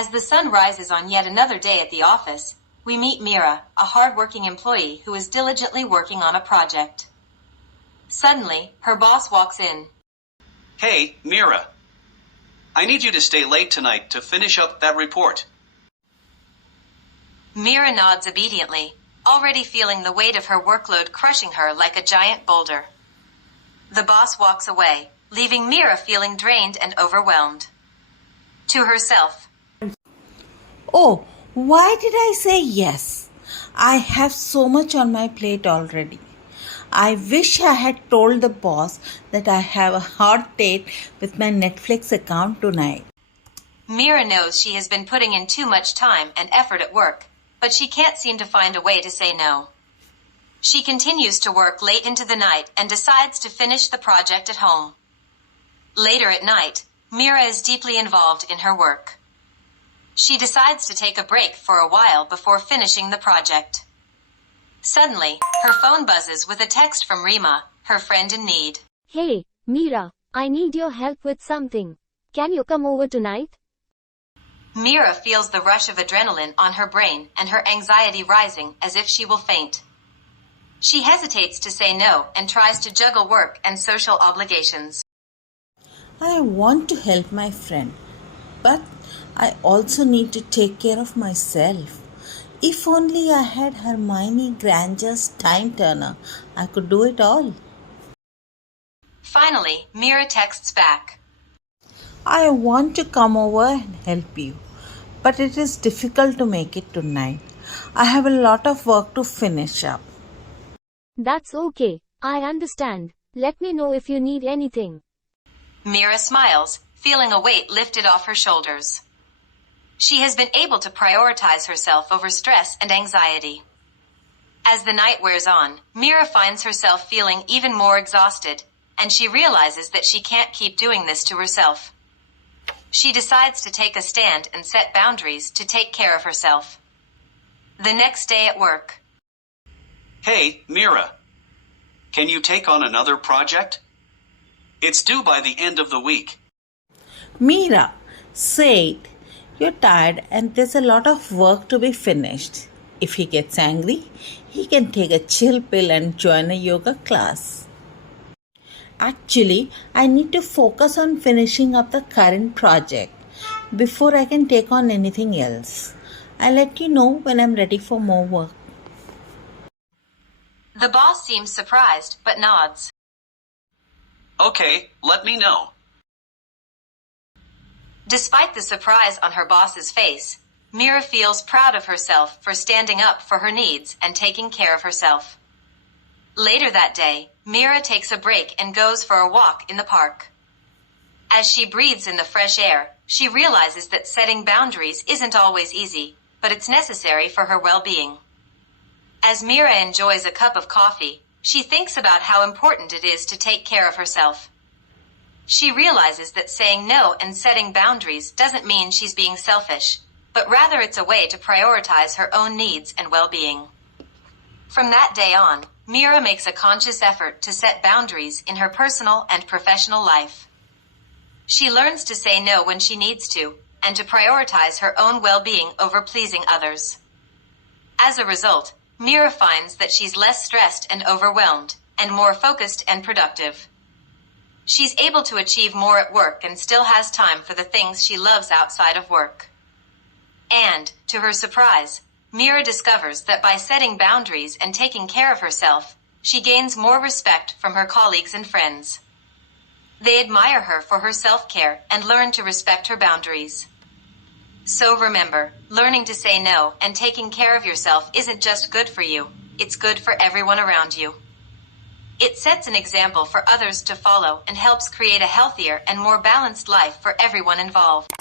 As the sun rises on yet another day at the office, we meet Mira, a hard-working employee who is diligently working on a project. Suddenly, her boss walks in. Hey, Mira. I need you to stay late tonight to finish up that report. Mira nods obediently, already feeling the weight of her workload crushing her like a giant boulder. The boss walks away, leaving Mira feeling drained and overwhelmed. To herself. Oh, why did I say yes? I have so much on my plate already. I wish I had told the boss that I have a hot date with my Netflix account tonight. Mira knows she has been putting in too much time and effort at work, but she can't seem to find a way to say no. She continues to work late into the night and decides to finish the project at home. Later at night, Mira is deeply involved in her work. She decides to take a break for a while before finishing the project. Suddenly, her phone buzzes with a text from Reema, her friend in need. Hey, Mira, I need your help with something. Can you come over tonight? Mira feels the rush of adrenaline on her brain and her anxiety rising as if she will faint. She hesitates to say no and tries to juggle work and social obligations. I want to help my friend, but I also need to take care of myself. If only I had Hermione Granger's time turner, I could do it all. Finally, Mira texts back. I want to come over and help you, but it is difficult to make it tonight. I have a lot of work to finish up. That's okay. I understand. Let me know if you need anything. Mira smiles, feeling a weight lifted off her shoulders. She has been able to prioritize herself over stress and anxiety. As the night wears on, Mira finds herself feeling even more exhausted, and she realizes that she can't keep doing this to herself. She decides to take a stand and set boundaries to take care of herself. The next day at work. Hey, Mira. Can you take on another project? It's due by the end of the week. Mira, say it. You're tired and there's a lot of work to be finished. If he gets angry, he can take a chill pill and join a yoga class. Actually, I need to focus on finishing up the current project before I can take on anything else. I'll let you know when I'm ready for more work. The boss seems surprised, but nods. Okay, let me know. Despite the surprise on her boss's face, Mira feels proud of herself for standing up for her needs and taking care of herself. Later that day, Mira takes a break and goes for a walk in the park. As she breathes in the fresh air, she realizes that setting boundaries isn't always easy, but it's necessary for her well-being. As Mira enjoys a cup of coffee, she thinks about how important it is to take care of herself. She realizes that saying no and setting boundaries doesn't mean she's being selfish, but rather it's a way to prioritize her own needs and well-being. From that day on, Mira makes a conscious effort to set boundaries in her personal and professional life. She learns to say no when she needs to, and to prioritize her own well-being over pleasing others. As a result, Mira finds that she's less stressed and overwhelmed, and more focused and productive. She's able to achieve more at work and still has time for the things she loves outside of work. And, to her surprise, Mira discovers that by setting boundaries and taking care of herself, she gains more respect from her colleagues and friends. They admire her for her self-care and learn to respect her boundaries. So remember, learning to say no and taking care of yourself isn't just good for you, it's good for everyone around you. It sets an example for others to follow and helps create a healthier and more balanced life for everyone involved.